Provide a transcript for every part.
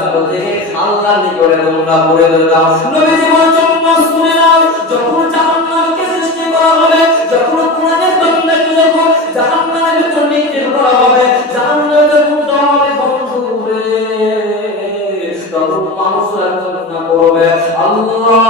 আযাব নিকটে তোমরা পড়ে দাও। নবীজি বলেছেন শুনে নাও যখন জাহান্নামকে সৃষ্টি করা হবে, যখন কোরআনের বান্দাকে যখন জাহান্নামের ভিতর নিক্ষেপ করা হবে। জাহান্নামে যখন দেওয়া হবে? বন্ধ করে তখন মানুষরা কান্না করবে, আল্লাহ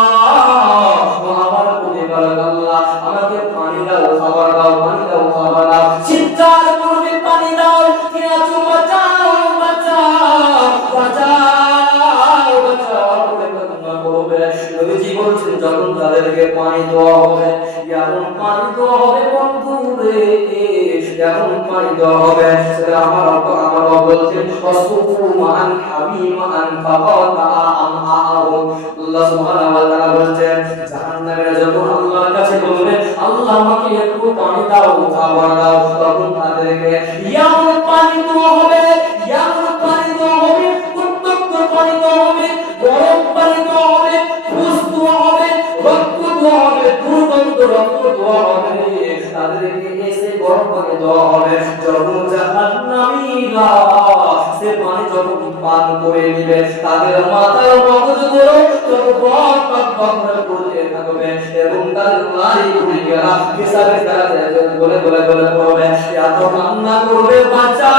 দেওয়া হবে পানি হবে। আমার আমার বলছেন মান হাবিমান ফাকাতা আল্লাহ সুবহানাহু ওয়া তাআলা বলছেন যখন আল্লাহর কাছে বলবে, আল্লাহ আমাকে একটু পানি দাও দাও, তখন তাদেরকে পানি জাহান্নামীরা সে পানি যত পান করে নিবে, তাদের মাথার মগজগুলো যত বক বক বক করে থাকবে এবং তাদের নারী গুলিরা হিসাবে তারা বলে বলে বলে করবে এত কান্না করবে বাঁচা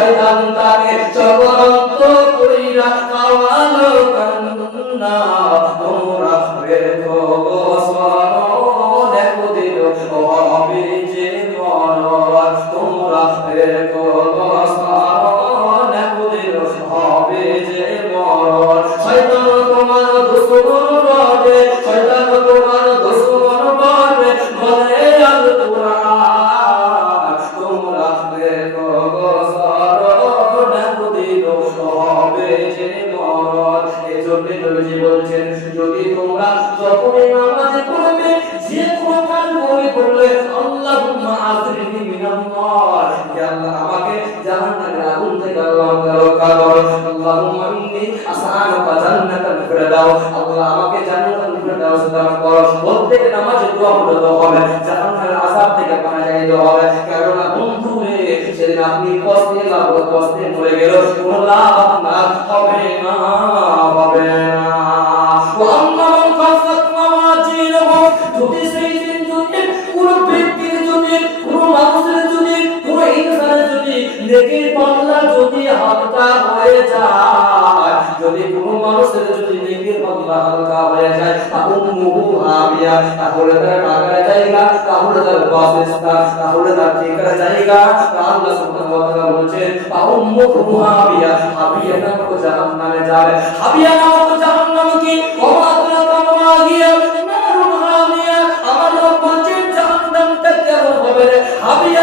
শয়তান তাকে চক্রান্ত কইরা খাওয়ালো কান্না। তোমরা রেখো গো ফিরদাউস আল্লাহ আমাকে জান্নাতুল ফিরদাউস দান করো প্রত্যেক নামাজে দোয়া পড়তে হবে, জাহান্নামের আযাব থেকে পানা যাইতে হবে। কারণ বন্ধু রে, সেদিন আপনি কষ্টে লাভ, কষ্টে মরে গেল কোনো লাভ না হবে না হবে না। নেকির হালকা হয়ে যায় উম্মুহু হাবিয়া তাহলে তার টাকার জায়গা তাহলে তার বাসস্থান তাহলে তার ঠিকার জায়গা আল্লাহ সুবহানাহু ওয়া তাআলা বলছেন উম্মুহু হাবিয়া হাবিয়া নামক জাহান্নামে যাবে। হাবিয়া নামক জাহান্নাম কি ওমা আদরাকা মা নারুন হামিয়া আমার রব বলছেন জাহান্নামটা কেমন হবে হাবিয়া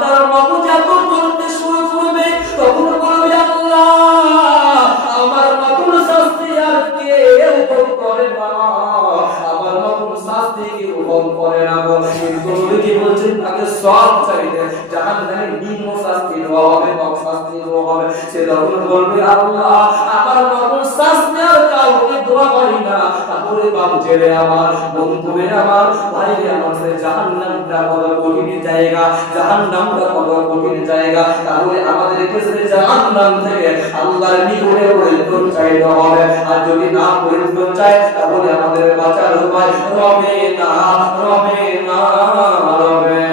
আর তাহলে বাবু ছেড়ে আমার থেকে আল্লাহর নিকটে পরিত্রাণ চাইতে হবে আর যদি না পরিত্রাণ চাই তাহলে আমাদের বাঁচার উপায় রবে না রবে না রবে